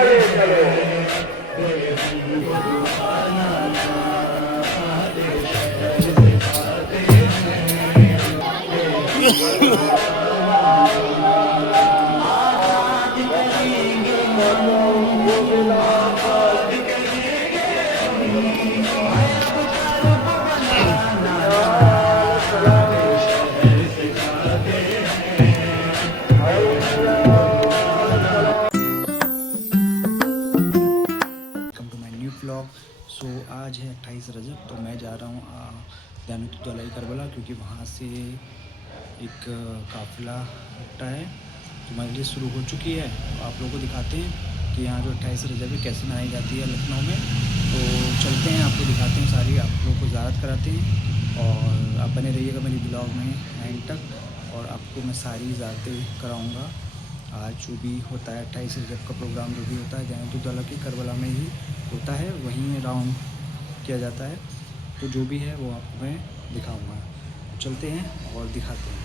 चले चलो। सो आज है 28 रजब, तो मैं जा रहा हूँ दानुत दलाई करबला, क्योंकि वहाँ से एक काफ़िला निकटा है जो मजलिस शुरू हो चुकी है। तो आप लोगों को दिखाते हैं कि यहाँ जो 28 रजब है कैसे मनाई जाती है लखनऊ में। तो चलते हैं, आपको दिखाते हैं, सारी आप लोगों को ज़ियारत कराते हैं और आप बने रहिएगा मेरी ब्लॉग में एंड तक, और आपको मैं सारी ज़ियारतें कराऊँगा। आज जो भी होता है 28 रजब का प्रोग्राम जो भी होता है दानुत दौला की करबला में ही होता है, वहीं राउंड किया जाता है। तो जो भी है वो आपको मैं दिखाऊंगा। चलते हैं और दिखाते हैं।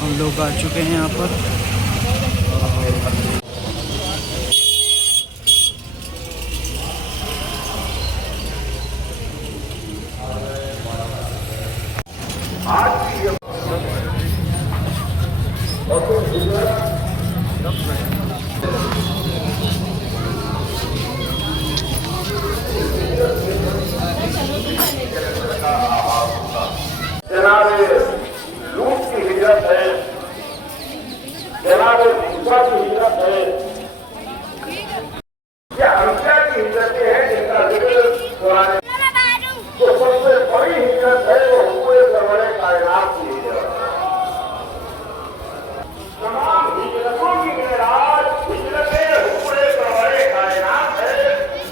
हम लोग आ चुके हैं यहाँ पर। जनाबे लूट की हिजरत है, जनाबे मूसा की हिजरत है, ये हमेशा की हिजरतें हैं जिनका जिक्र कुरान। जो सबसे बड़ी हिजरत है वो हुए सरवरे कायनात की हिजरत। तमाम हिजरतों की मेराज हिजरतें हुए सरवरे कायनात है।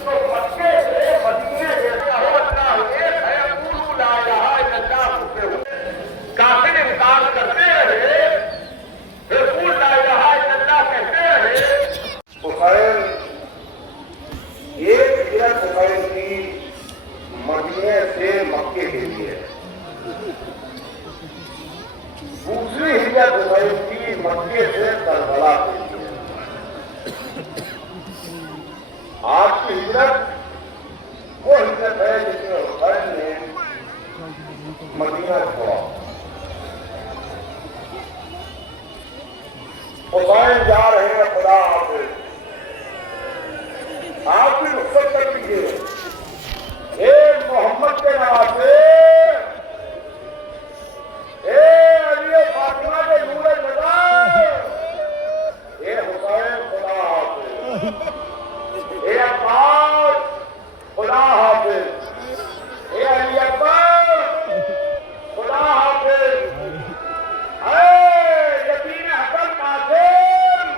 तो मक्के से मदीने जैसे अल्लाह एक है, कुल ला इलाहा इल्लल्लाह काफिर इनकार करते रहे, रसूल ला इलाहा इल्लल्लाह कहते रहे। हुसैन एक हिजरत हुसैन की मदीने से मक्के के लिए, दूसरी हिजरत हुसैन की मक्के से करबला के लिए। आज की हिजरत वो हिजरत है जिसमें हुसैन ने मदीना छोड़ा। हुसैन जा रहे हैं, खुदा हाफिज, आप भी रुखसत कर लीजिए। मोहम्मद के नवासे, अली फातिमा के नूरे नज़र, हुसैन खुदा हाफिज, अब्बास खुदा हाफिज, अली अकबर खुदा हाफिज, यतीम हसन कासिम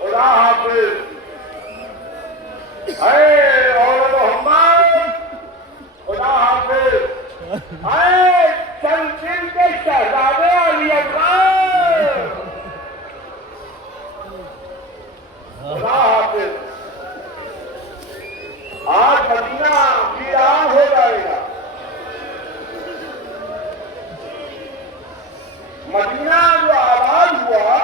खुदा हाफिज, और मोहम्मद खुदा हाफिज, चंद के शहजादे अली अकबर खुदा हाफिज। आज मदीना वीरान हो जाएगा। मदीना जो आबाद हुआ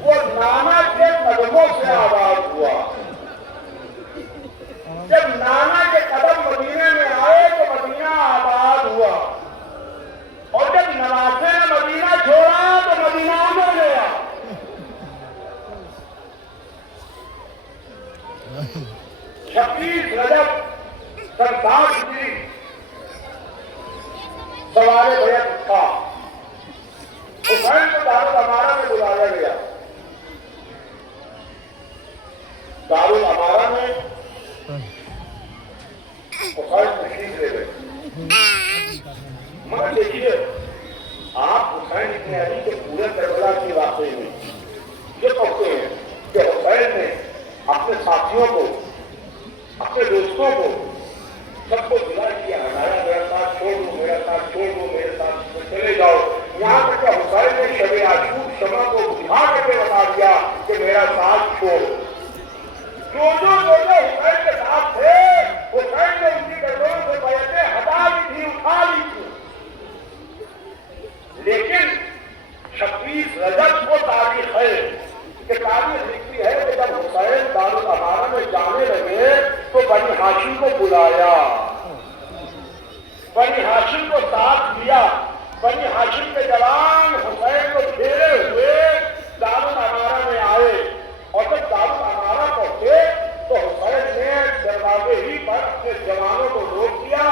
वो नाना के कदमों से आबाद हुआ। जब नाना के कदम मदीने में आए तो मदीना आबाद हुआ, और जब नवासे ने मदीना छोड़ा तो मदीना उमड़ गया। 26 रजब सरदार की सवारे बैत था। हुसैन को दारुल अमारा में बुलाया गया। दारुल अमारा में हुसैन तशरीफ ले गए। मगर देखिए, आप हुसैन इब्न अली के पूरे करबला की वाकई में ये कहते हैं कि हुसैन ने अपने साथियों को, अपने दोस्तों को, सबको बुला किया, हटाया, मेरा साथ छोड़ दो, मेरा साथ छोड़ दो, मेरे साथ चले जाओ। यहाँ तक कि हुसैन ने शब आशूर शमा को बुझा करके बता दिया कि मेरा साथ छोड़। بنی ہاشم کو ساتھ دیا. بنی ہاشم کے جوان حسین کو گھیرے ہوئے دارالعمارہ میں آئے اور جب دارالعمارہ پہنچے تو حسین نے دروازے ہی پر اپنے جوانوں کو روک دیا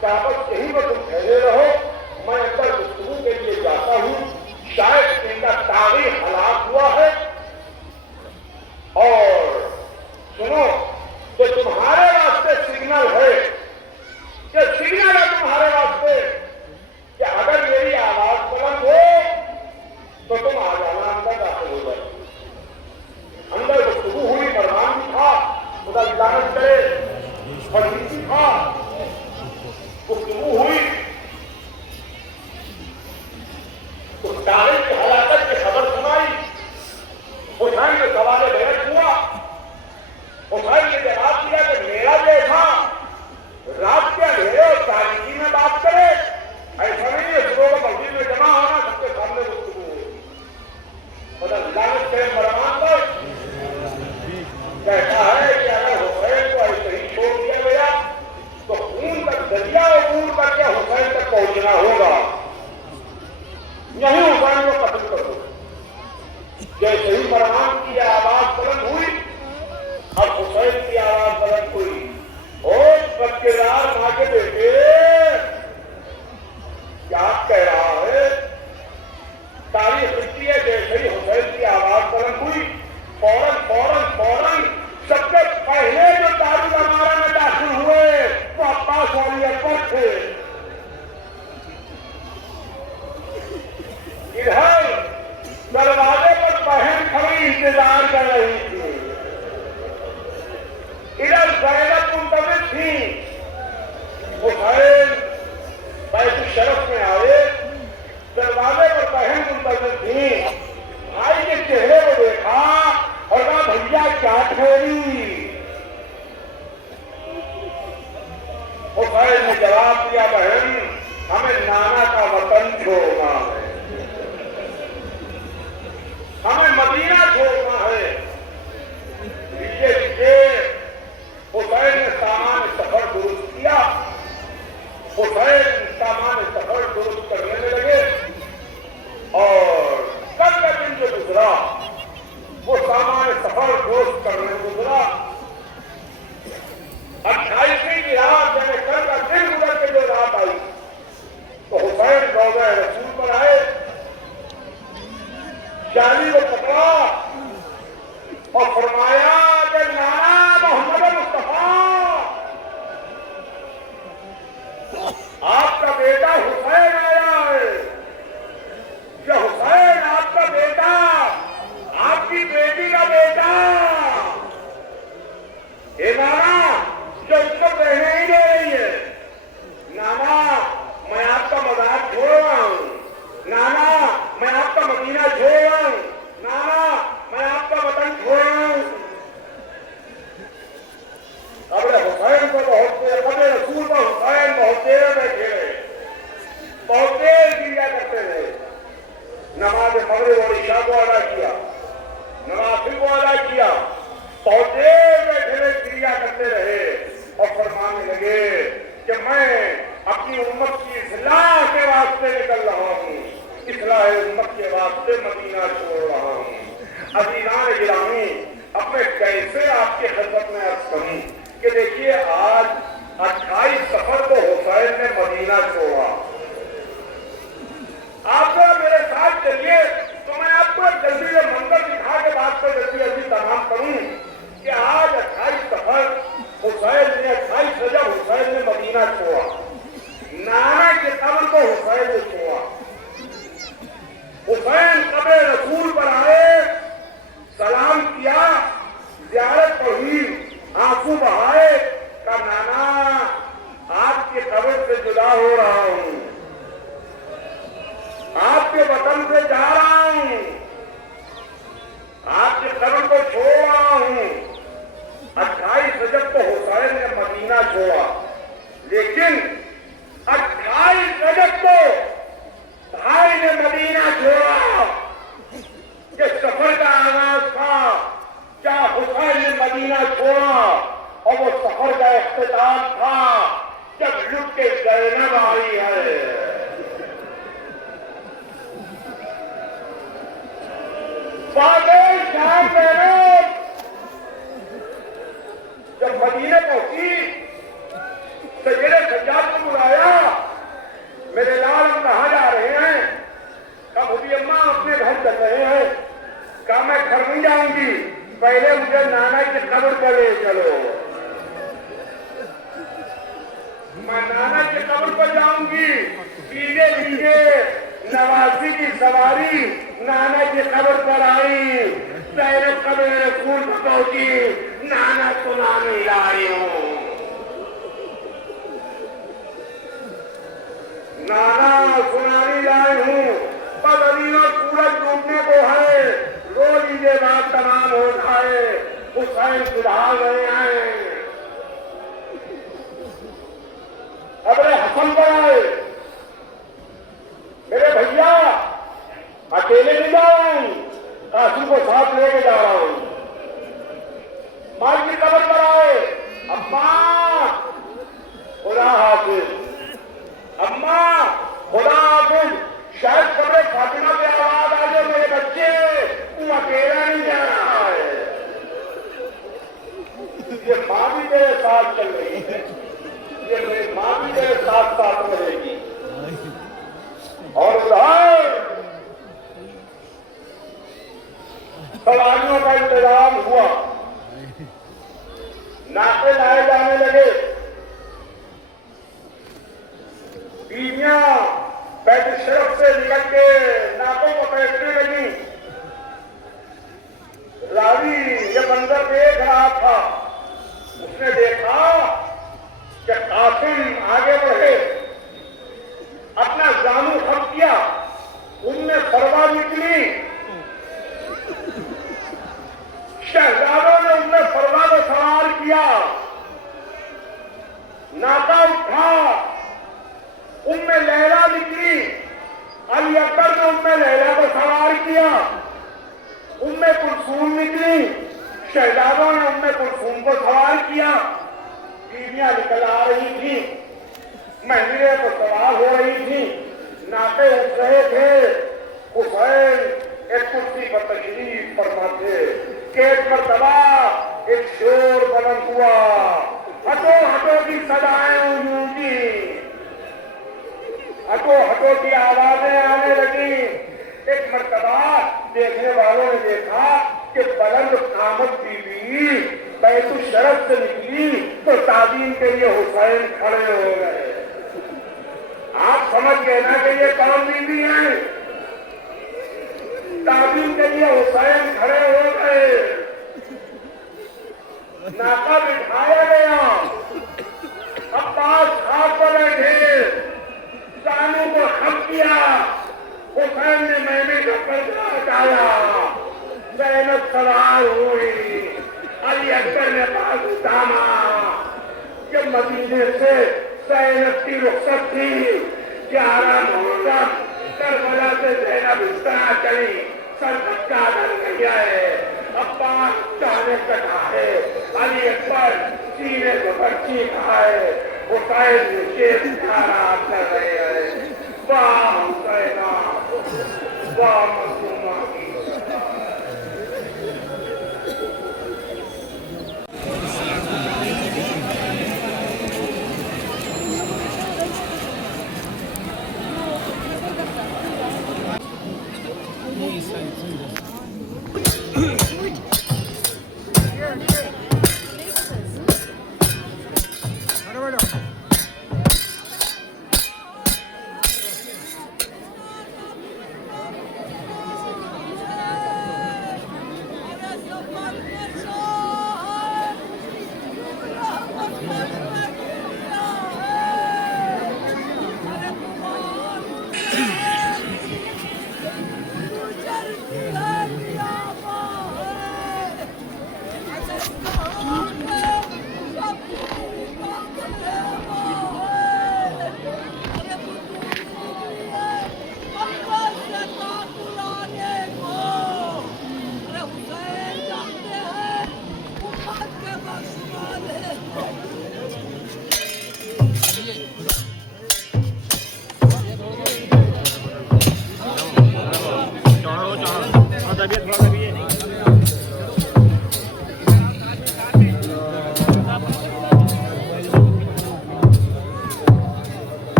کہ بس یہیں پر تم ٹھہرے رہو, میں اندر گفتگو کے لیے جاتا ہوں, شاید ان کا تاریخ ہلاک ہوا ہے. اور سنو کہ تمہارے واسطے سگنل ہے, کہ سگنل ہے تمہارے واسطے کہ اگر میری آواز بلند ہو تو تم آ جانا, اندر داخل ہو جائے. اندر گفتگو ہوئی, فرمان بھی تھا, خدا لعنت کرے, فرمان بھی تھا, گفتگو ہوئی. اس تاریخ کی ہلاکت کی خبر سنائی. حسین کے سوال بیعت ہوا. حسین نے جواب دیا کہ میرا جیسا رات کے اندھیرے اور تاریکی میں بات کرے ایسا نہیں ہے. صبح کو مسجد میں جمع ہونا, سب کے سامنے گفتگو ہوئی. مطلب لعنت کرے فرمان پر کہتا ہے کہ اگر حسین کو ایسے ہی چھوڑ دیا گیا تو خون کا دریا عبور کر کے حسین تک پہنچنا ہوگا. یہیں حسین کو قتل کر دو. جیسے ہی فرمان کی آواز بلند ہوئی, اب حسین کی آواز بلند ہوئی, اور بچےدار ماں کے بیٹے کیا کہہ رہا ہے. تاریخ لکھتی ہے جیسے ہی حسین کی آواز بلند ہوئی فوراً سب سے پہلے جو دارالعمارہ میں داخل ہوئے وہ عباس والی اکبر تھے. ادھر دروازے پر بہن کھڑی انتظار کر رہی تھی, ادھر زینب منتظر تھی. حسین بیت الشرف میں آئے, دروازے پر بہن منتظر تھی. بھائی کے چہرے کو دیکھا اور کہا بھیا کیا ٹھہری. حسین نے جواب دیا بہن ہمیں نانا کا وطن چھوڑنا ہے, ہمیں مدینہ چھوڑنا ہے. حسین نے سامان سفر درست کیا. حسین سامان سفر درست کرنے میں لگے اور کل کا دن جو گزرا وہ سامان سفر درست کرنے میں گزرا. 28ویں کی رات یعنی کل کا دن گزر کے جو رات آئی تو حسین روضہ رسول پر آئے, شالی کو پکڑا اور فرمایا کہ نانا محمد مصطفیٰ آپ کا بیٹا حسین آیا ہے. کہ حسین آپ کا بیٹا, آپ کی بیٹی کا بیٹا, اے نانا جو اس کو رہنے ہی دے رہی ہے. نانا میں آپ کا مزار چھوڑ رہا ہوں, نانا میں آپ کا مدینہ چھوڑ رہا ہوں, نانا میں آپ کا وطن چھوڑ رہا ہوں. قبر حسین کو قبر رسول کو حسین بہت دیر بیٹھے رہے, بہت دیر کریا کرتے رہے. نماز مغرب اور عشاء کو ادا کیا, نوافل کو ادا کیا, بہت دیر بیٹھے رہے, کریا کرتے رہے اور فرمانے لگے کہ میں اپنی امت کی اصلاح کے واسطے نکل رہا ہوں, اصلاح امت کے واسطے مدینہ چھوڑ رہا ہوں. عزیزان گرامی, اب میں کیسے آپ کی خدمت میں عرض کروں کہ دیکھیے آج 28 صفر کو حسین نے مدینہ چھوڑا. آپ میرے ساتھ چلیے تو میں آپ کو جلدی سے منظر دکھا کے بات کو جلدی تمام کروں کہ آج 28 صفر حسین نے 28 رجب حسین نے مدینہ چھوڑا. نانا کے قبر کو حسین نے چھوڑا. حسین قبر رسول پر آئے, سلام کیا, زیارت پڑھی, آنسو بہائے, کہا نانا آپ کے قبر سے جدا ہو رہا जैनब आई है। शाम जैनब जब मदीने पहुंची सैयद सज्जाद को बुलाया, मेरे लाल कहाँ जा रहे हैं? कहा भूबी अम्मा अपने घर चल रहे हैं। कहा मैं घर नहीं जाऊंगी, पहले मुझे नाना की कब्र पर ले चलो। मैं नाना की कब्र पर जाऊंगी, लीजे लीजे नवासी की सवारी नाना की कब्र पर आई। जैनब कब्र रसूल पर पहुंची, नाना सुनाने ला रही हूँ। नाना सुनाने लाई हूँ, बदली और सूरज डूबने को है, रो लीजिए बात तमाम हो जाए, हुसैन सुधार गए हैं। अबरे हसन पर आए, मेरे भैया अकेले नहीं जा रहा हूं, कासिम को साथ लेके जा रहा हूं। माँ की कब्र पर आए, अम्मा खुदा हाफिज, अम्मा खुदा हाफिज, शायद कब्र फातिमा की आवाज आ जाए, मेरे बच्चे तू अकेला नहीं जा रहा है। ये माँ भी मेरे साथ चल रही है, ये मेरी माँ भी मेरे साथ साथ रहेगी। और उधर सवारियों का इंतजाम हुआ, नाके लाए जाने लगे, बीवियां बैठ शरफ से निकल के नाकों को बैठने लगी। रावी ये मंजर देख रहा था, उसने देखा कि कासिम आगे बढ़े, अपना जानू खम किया, उनमें फरवा निकली, शहजादों ने उनमें फरवा को सवार किया, नाका उठा, उनमें लैला निकली, अली अकबर ने उनमें लैला को सवार किया, उनमें कुलसूम निकली, शहजादों ने उनमें कुलसूम को सवार किया। बीवियां निकल आ रही थी, महिलाएं को सवार हो रही थी, नाते उठ रहे थे। हुसैन एक कुर्सी पर तशरीफ फरमा थे, एक मरतबा एक शोर बुलंद हुआ, हटो हटो की सदाएं गूंजी, हटो हटो की आवाजें आने लगी। एक मरतबा देखने वालों ने देखा कि बुलंद कामत बीवी बैतुल शरफ से निकली तो ताजीम के लिए हुसैन खड़े हो गए। आप समझ गए ना कि ये कौन बीवी है? ताजीम के लिए हुसैन खड़े हो गए, नाका बिठाया गया, अब्बास खास पर बैठे, जानू को खम किया, हुसैन ने मैंने का पर्दा हटाया, ज़ैनब सवार हुई, अली अकबर ने बाजू थामा। जब मदीने से ज़ैनब की रुखसत थी, 11 मुहर्रम करबला से ज़ैनब इस तरह चली, सर धक्का डर गया है, अब्बास चाहे कटाए, अली अकबर सीने को बर्ची खाए, हुसैन ने शेर नाराज कर रहे हैं। वाह हुसैना, वाह मखदूमा की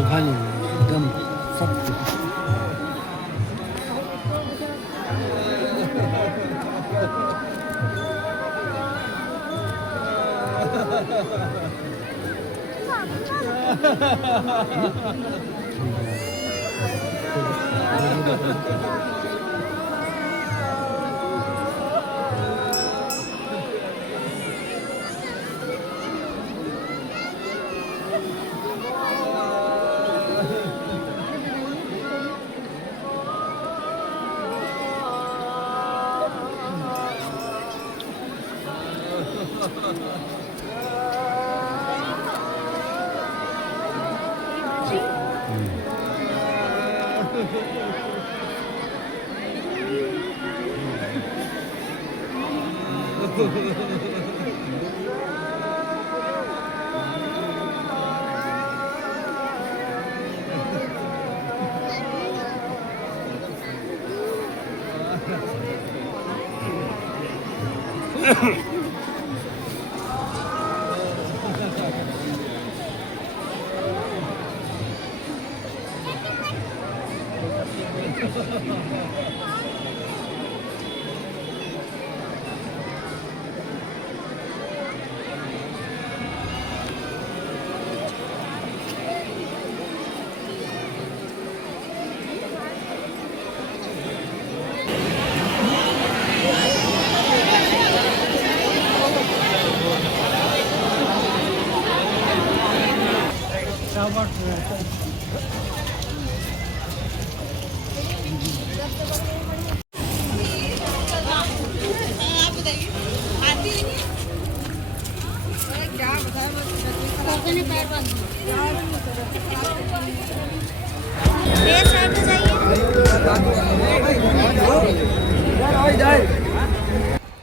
जगह नहीं है, एकदम सब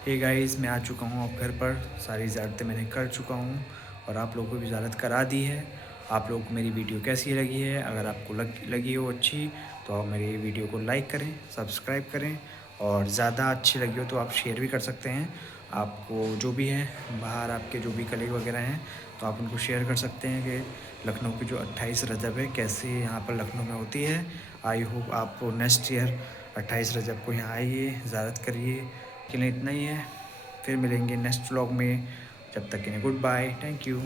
हे गाइस, मैं आ चुका हूँ अब घर पर। सारी ज़ियारतें मैंने कर चुका हूँ और आप लोगों को भी ज़ियारत करा दी है। आप लोगों को मेरी वीडियो कैसी लगी है? अगर आपको लगी हो अच्छी तो आप मेरी वीडियो को लाइक करें, सब्सक्राइब करें, और ज़्यादा अच्छी लगी हो तो आप शेयर भी कर सकते हैं। आपको जो भी है बाहर आपके जो भी कलीग वगैरह हैं तो आप उनको शेयर कर सकते हैं कि लखनऊ की जो 28 रजब है कैसे यहाँ पर लखनऊ में होती है। आई होप आप नेक्स्ट ईयर 28 रजब को यहाँ आइए, ज़ियारत करिए। के लिए इतना ही है, फिर मिलेंगे नेक्स्ट व्लॉग में। जब तक के लिए गुड बाय, थैंक यू।